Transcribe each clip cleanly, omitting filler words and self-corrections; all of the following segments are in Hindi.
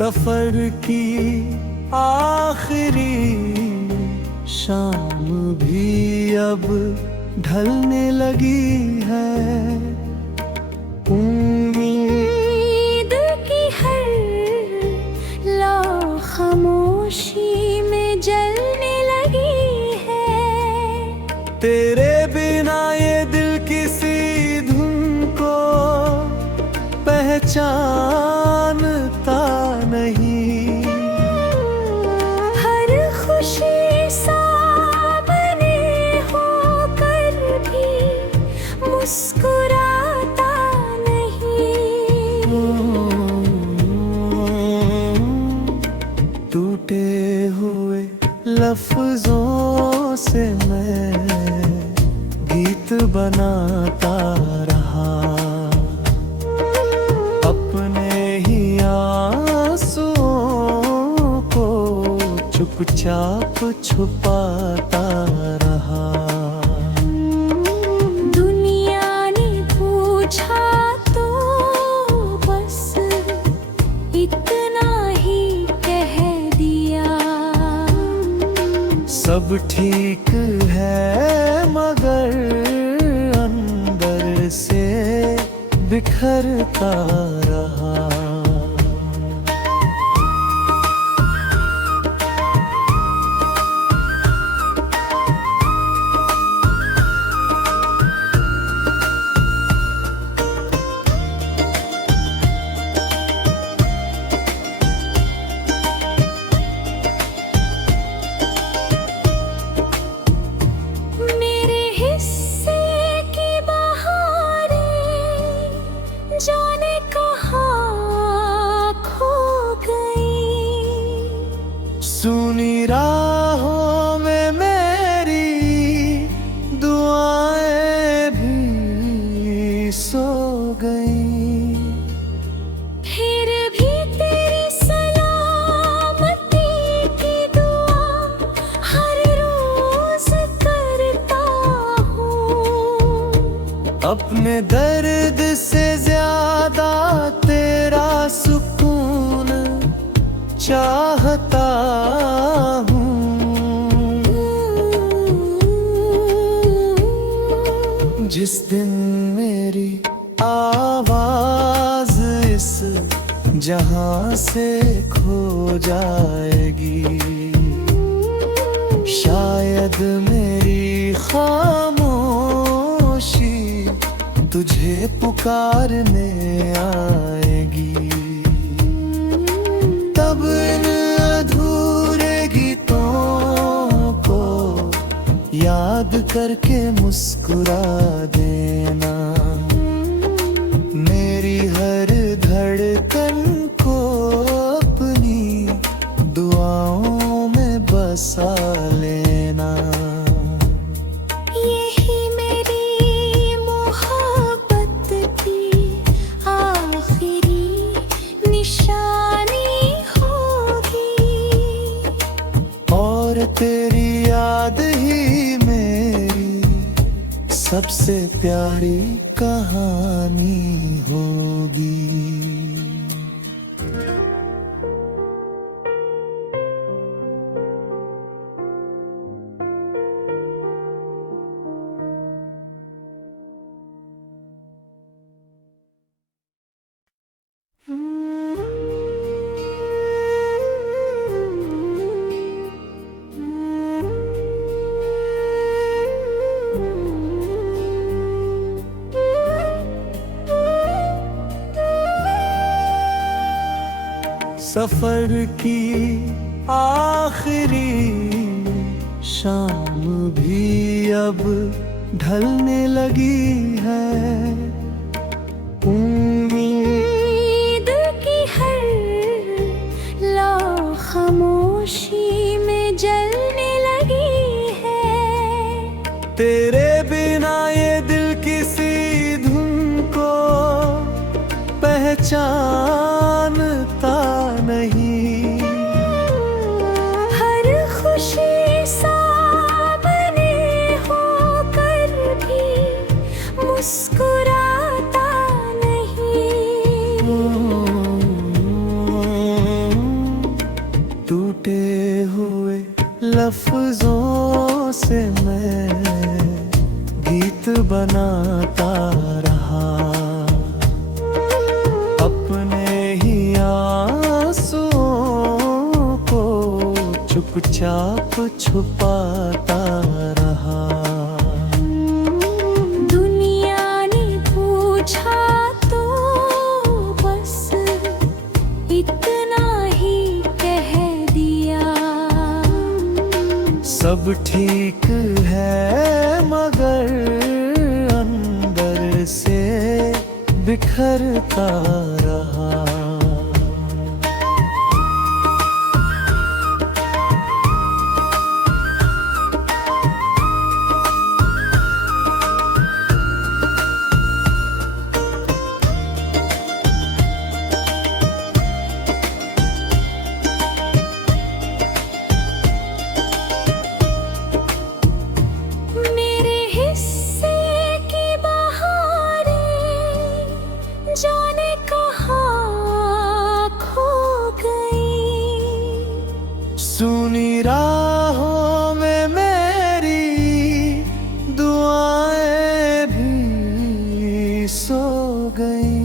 सफर की आखिरी शाम भी अब ढलने लगी है। उम्मीद की हर लौ खामोशी में जलने लगी है। तेरे बिना ये दिल किसी धुन को पहचानता नहीं। हर खुशी सामने होकर भी मुस्कुराता नहीं। टूटे हुए लफ्जों से मैं गीत बनाता रहा। अपने ही आंसुओं को चुपचाप छुपाता रहा। दुनिया ने पूछा तो बस इतना ही कह दिया। सब ठीक है मगर अंदर से बिखरता रहा। मेरे हिस्से की बहारें जाने कहाँ खो गई। सुनी राहों में मेरी दुआएं भी सो गई। फिर भी तेरी सलामती की दुआ हर रोज करता हूँ। अपने दर्द से ज्यादा तेरा सुकून चाहता हूँ। जिस दिन मेरी आवाज इस जहां से खो जाएगी, शायद मेरी खामोशी तुझे पुकारने आएगी। तब इन अधूरे गीतों को याद करके मुस्कुरा देना। मेरी हर धड़कन को अपनी दुआओं में बसा लेना। यही मेरी मोहब्बत की आखिरी निशानी होगी। और तेरी याद ही मेरी सबसे प्यारी कहानी होगी। सफर की आखिरी शाम भी अब ढलने लगी है। उम्मीद की हर लौ खामोशी में जलने लगी है। तेरे बिना ये दिल किसी धुन को पहचानता नहीं। हर खुशी सामने होकर भी मुस्कुराता नहीं। चुपचाप छुपाता रहा। दुनिया ने पूछा तो बस इतना ही कह दिया। सब ठीक है मगर अंदर से बिखरता रहा। मेरे हिस्से की बहारें जाने कहाँ खो गई। सुनी राहों में मेरी दुआएं भी सो गई।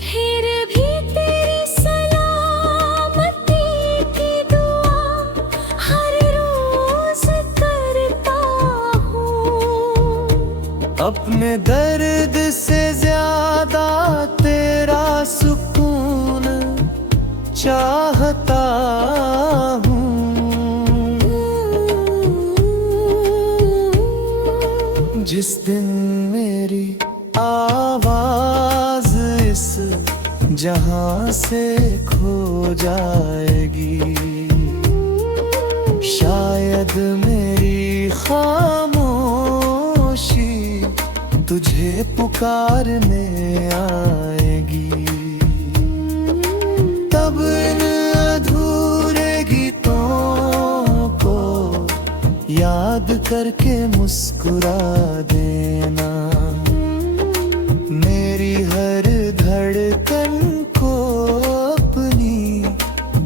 फिर भी तेरी सलामती की दुआ हर रोज करता हूँ। अपने दर्द से ज्यादा तेरा सुकून चाहता हूँ। जिस दिन मेरी आवाज इस जहां से खो जाएगी, शायद मेरी खामोशी तुझे पुकारने आएगी। तब इन अधूरे गीतों को याद करके मुस्कुरा देना। मेरी हर धड़कन को अपनी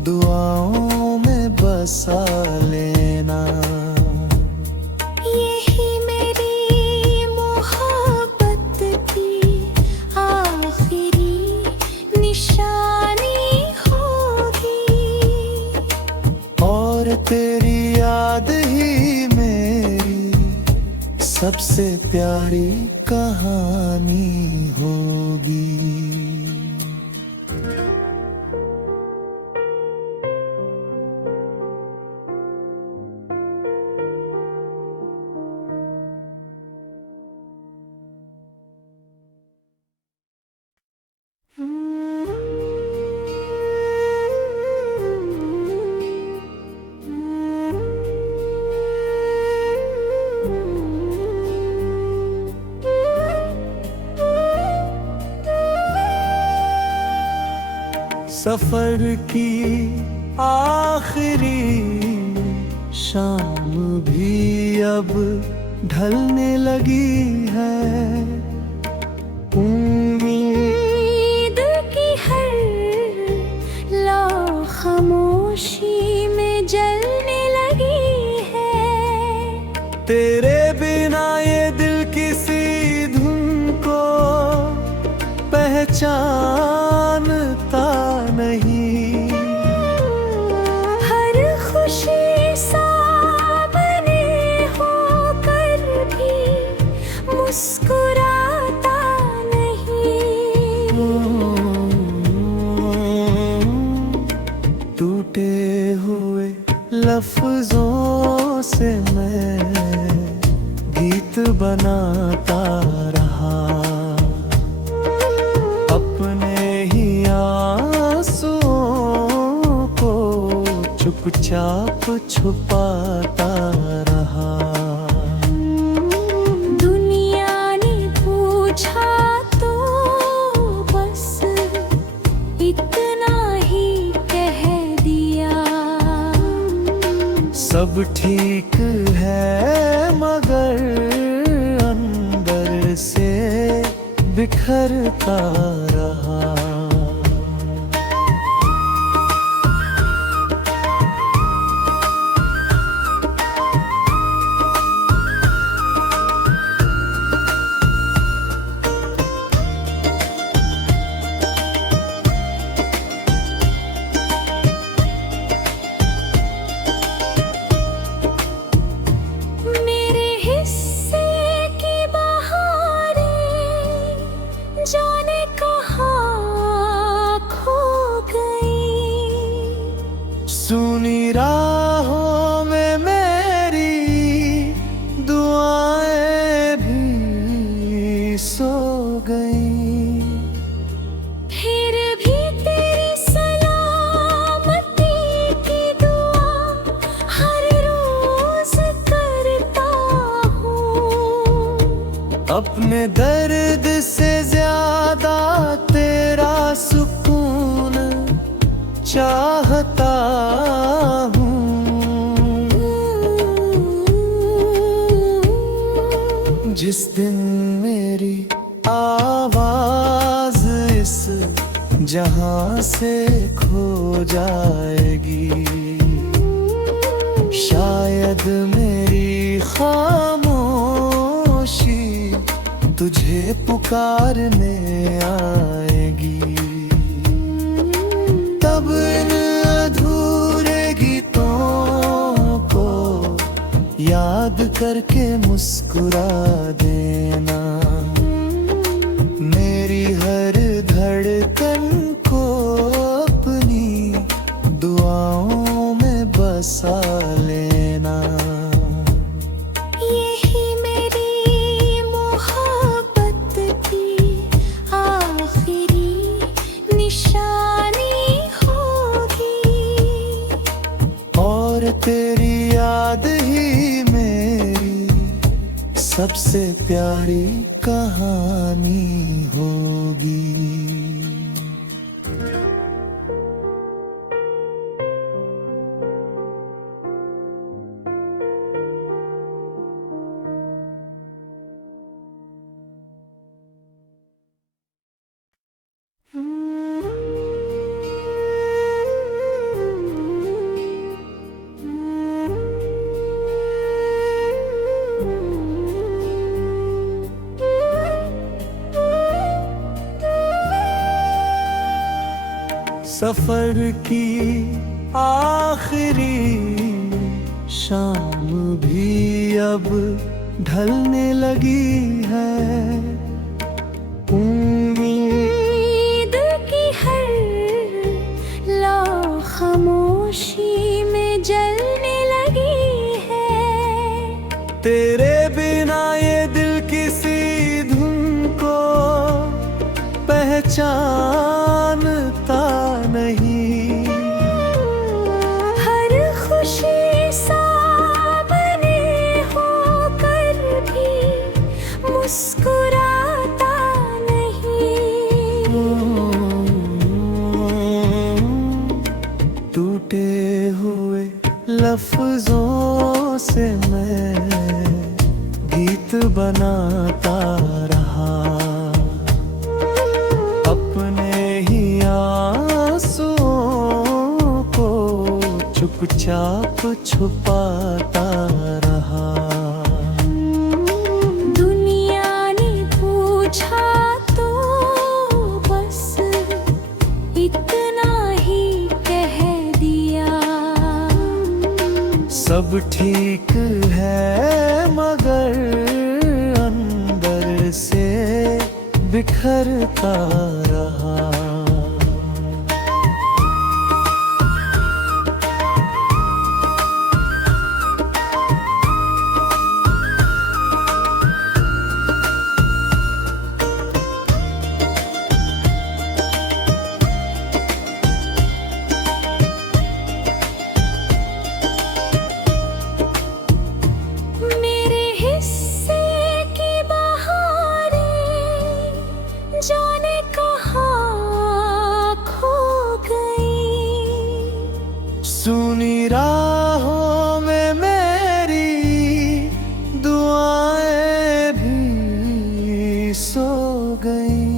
दुआओं में बसा लेना। यही मेरी मोहब्बत की आखिरी निशानी होगी। और तेरी याद ही मेरी सबसे प्यारी कहानी होगी। सफर की आखिरी शाम भी अब ढलने लगी है। उम्मीद की हर लौ खामोशी में जलने लगी है। तेरे बिना ये दिल किसी धुन को पहचानता नहीं। हर खुशी सामने होकर भी मुस्कुराता नहीं। टूटे हुए लफ्जों से मैं गीत बनाता रहा। अपने ही आंसुओं को चुपचाप छुपाता रहा। दुनिया ने पूछा तो बस इतना ही कह दिया। सब ठीक है मगर अंदर से बिखरता रहा। अपने दर्द से ज्यादा तेरा सुकून चाहता हूँ। जिस दिन मेरी आवाज इस जहां से खो जाएगी, शायद मेरी खामोशी तुझे पुकारने आएगी। तब इन अधूरे गीतों को याद करके मुस्कुरा देना, मेरी हर धड़कन को अपनी दुआओं में बसा लेना। यही मेरी मोहब्बत की आखिरी निशानी होगी, और तेरी याद ही मेरी सबसे प्यारी कहानी होगी। सफर की आखिरी शाम भी अब ढलने लगी है। उम्मीद की हर लौ खामोशी में जलने लगी है। तेरे बिना ये दिल किसी धुन को पहचानता नहीं। हर खुशी सामने होकर भी मुस्कुराता नहीं। टूटे हुए लफ्जों से मैं गीत बनाता रहा, चुपचाप छुपाता रहा। दुनिया ने पूछा तो बस इतना ही कह दिया। सब ठीक है मगर अंदर से बिखरता रहा। जाने कहाँ खो गई। सुनी राहों में मेरी दुआएं भी सो गई।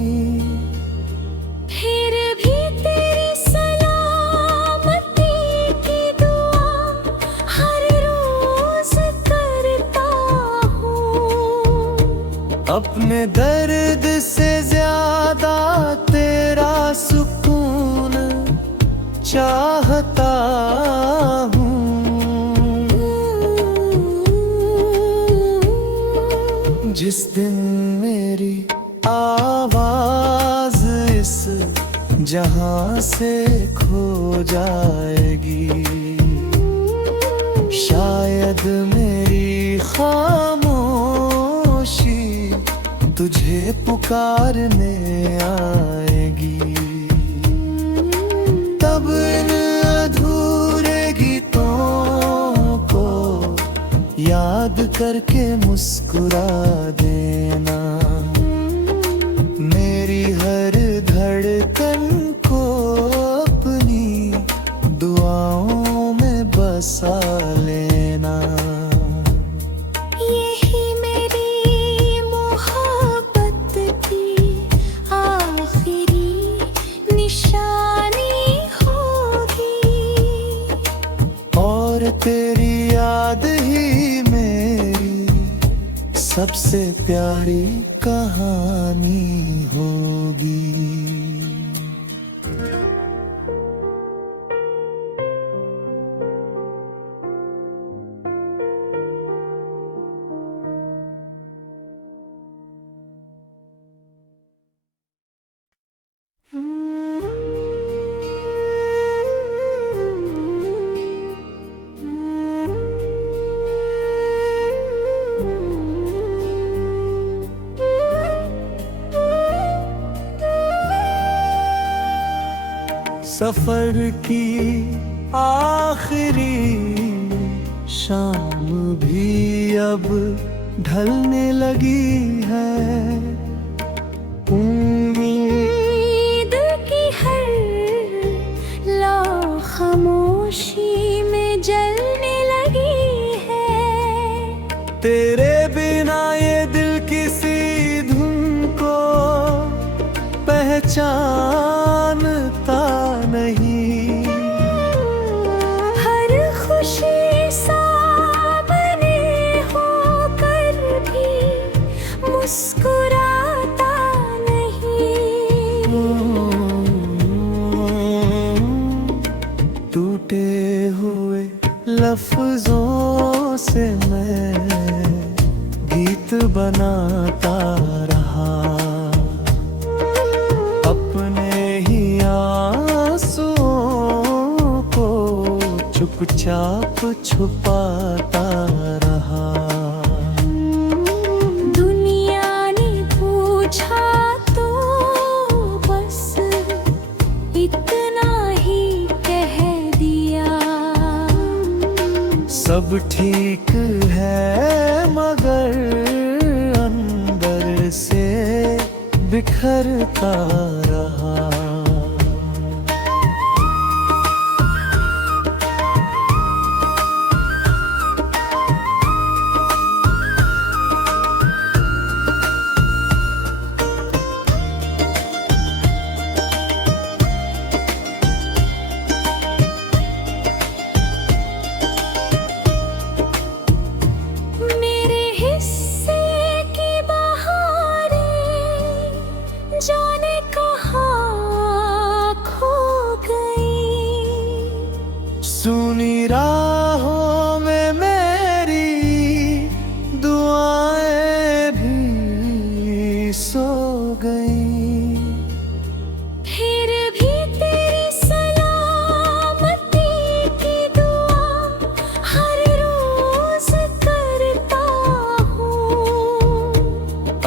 फिर भी तेरी सलामती की दुआ हर रोज करता हूँ। अपने दर्द से ज्यादा तेरा सुकून चाहता हूँ। जिस दिन मेरी आवाज इस जहां से खो जाएगी, शायद मेरी खामोशी तुझे पुकारने आएगी। तब इन अधूरे गीतों को याद करके मुस्कुरा देना। मेरी हर धड़कन को अपनी दुआओं में बसा लेना। यही मेरी मोहब्बत की आखिरी निशानी होगी, और तेरी याद ही मेरी सबसे प्यारी कहानी होगी। सफर की आखिरी शाम भी अब ढलने लगी है। उम्मीद की हर लौ खामोशी में जलने लगी है। तेरे बिना ये दिल किसी धुन को पहचानता नहीं। हर खुशी सामने होकर भी मुस्कुराता नहीं। टूटे हुए लफ्जों से मैं गीत बनाता रहा। अपने ही आंसुओं को चुपचाप छुपाता रहा। दुनिया ने पूछा तो बस इतना ही कह दिया। सब ठीक है मगर अंदर से बिखरता रहा। मेरे हिस्से की बहारें जाने कहाँ खो गई। सुनी राहों में मेरी दुआएं भी सो गई। फिर भी तेरी सलामती की दुआ हर रोज करता हूँ।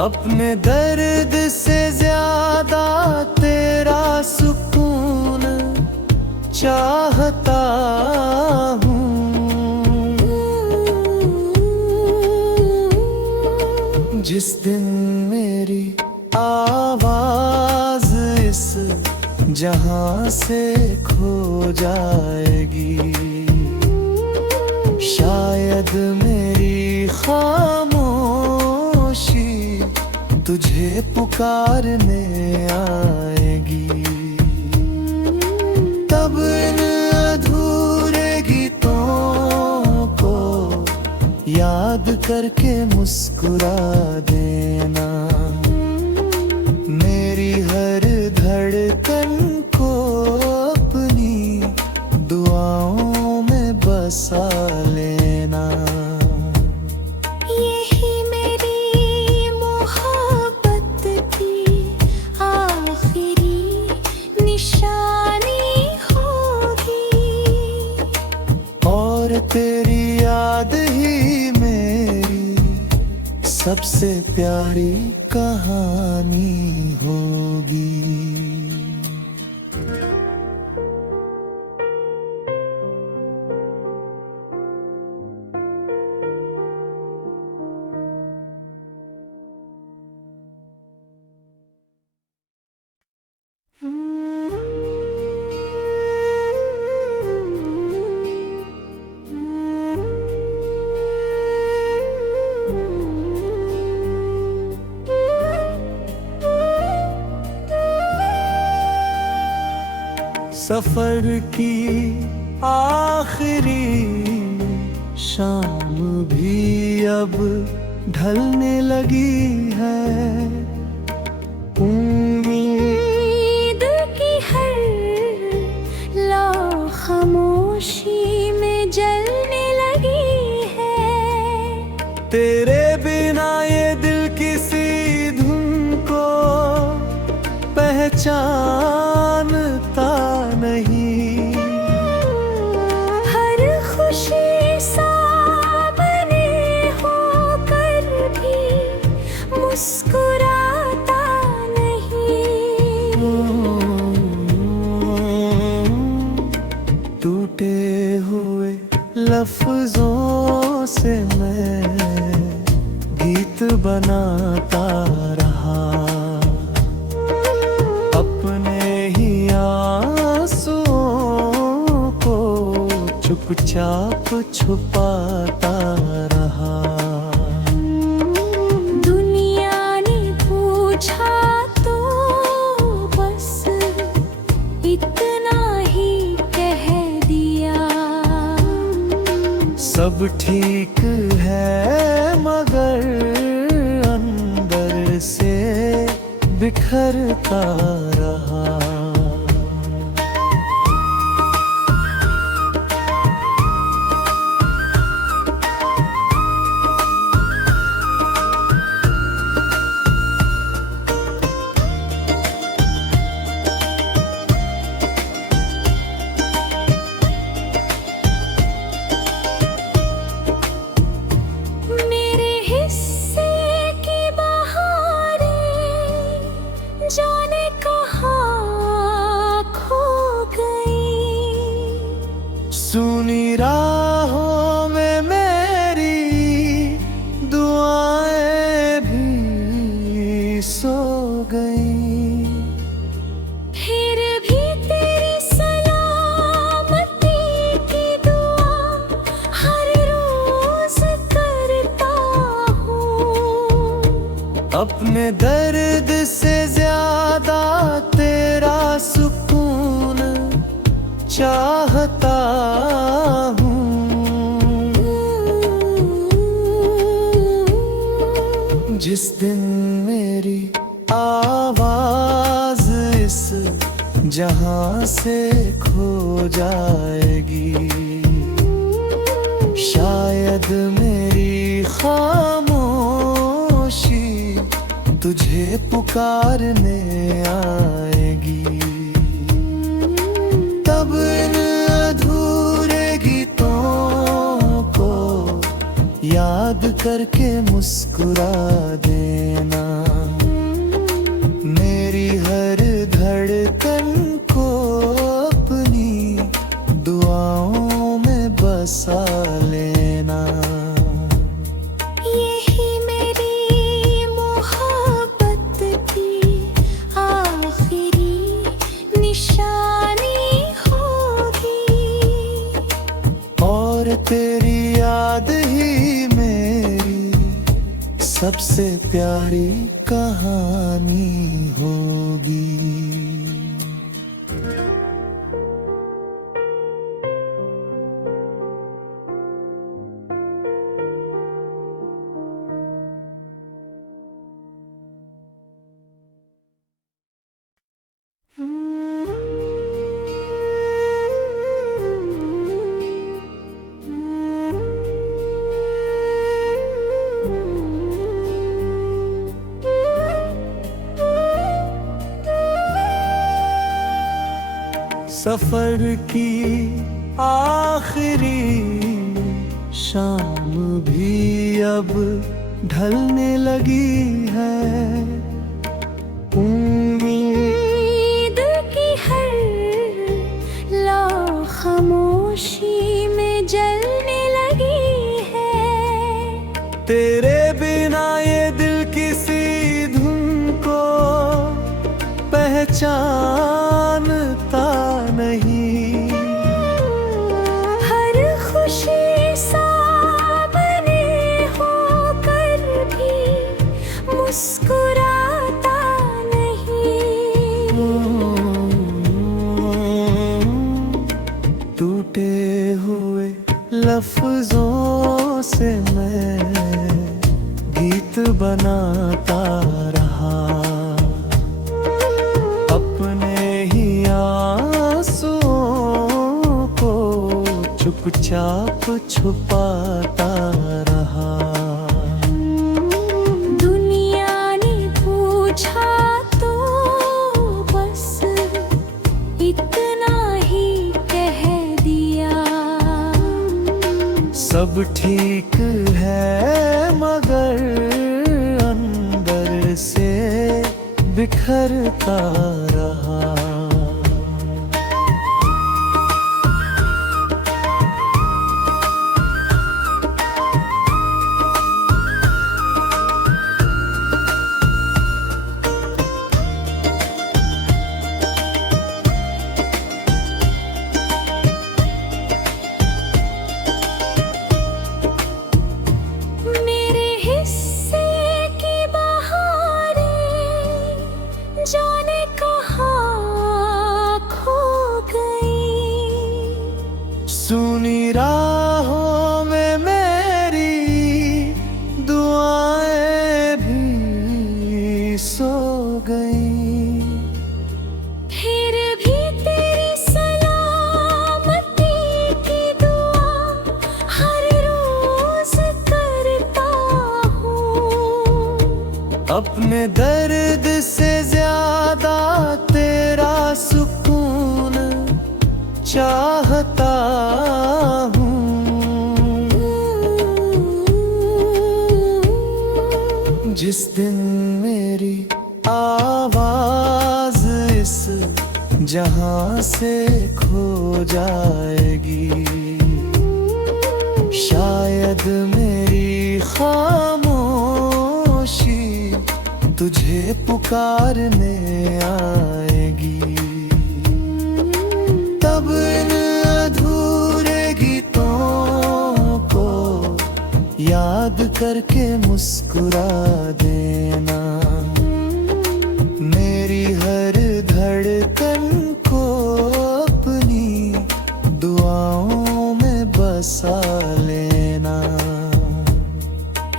अपने दर्द से ज्यादा तेरा सुकून चाहता हूँ। जिस दिन मेरी आवाज इस जहां से खो जाएगी, शायद मेरी खामोशी तुझे पुकारने आएगी। तब इन अधूरे गीतों को याद करके मुस्कुरा देना। मेरी हर धड़कन को अपनी दुआओं में बसा लेना। यही मेरी मोहब्बत की आखिरी निशानी होगी, और तेरी याद ही मेरी सबसे प्यारी कहानी होगी। सफर की आखिरी शाम भी अब ढलने लगी है। उम्मीद की हर लौ खामोशी में जलने लगी है। तेरे बिना ये दिल किसी धुन को पहचानता नहीं। हर खुशी सामने होकर भी मुस्कुराता नहीं। टूटे हुए लफ्जों से मैं गीत बनाता रहा। अपने ही आंसुओं को चुपचाप छुपाता रहा। दुनिया ने पूछा तो बस इतना ही कह दिया। सब ठीक है मगर अंदर से बिखरता रहा। मेरे हिस्से की बहारें जाने कहाँ खो गई। सुनी राहों में मेरी दुआएं भी सो गई। फिर भी तेरी सलामती की दुआ हर रोज करता हूँ। अपने दर्द से ज्यादा तेरा सुकून चाहता हूँ। जिस दिन मेरी आवाज इस जहां से खो जाएगी, शायद मेरी खामोशी तुझे पुकारने आएगी। तब इन अधूरे गीतों को याद करके मुस्कुरा देना। मेरी हर धड़कन को अपनी दुआओं में बसा लेना। यही मेरी मोहब्बत की आखिरी निशानी होगी। और तेरी याद ही मेरी सबसे प्यारी कहानी होगी। सफर की आखिरी शाम भी अब ढलने लगी है। उम्मीद की हर लौ खामोशी में जलने लगी है। तेरे बिना ये दिल किसी धुन को पहचानता नहीं। हर खुशी सामने होकर भी मुस्कुराता नहीं। चुपचाप छुपाता रहा। दुनिया ने पूछा तो बस इतना ही कह दिया। सब ठीक है मगर अंदर से बिखरता रहा। मेरे हिस्से की बहारें जाने कहाँ खो गई। सुनी राहों में मेरी दुआएं भी सो गई। फिर भी तेरी सलामती की दुआ हर रोज करता हूँ। अपने दर्द से ज्यादा तेरा सुकून चाहता हूँ। जिस दिन मेरी आवाज इस जहां से खो जाएगी, शायद मेरी खामोशी तुझे पुकारने आएगी। तब इन अधूरे गीतों को याद करके मुस्कुरा देना। मेरी हर धड़कन को अपनी दुआओं में बसा लेना।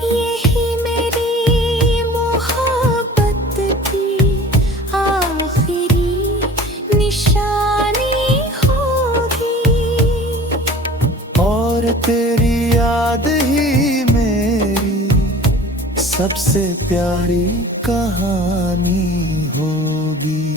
यही मेरी मोहब्बत की आखिरी निशानी होगी। और तेरी याद ही मेरी सबसे प्यारी कहानी होगी।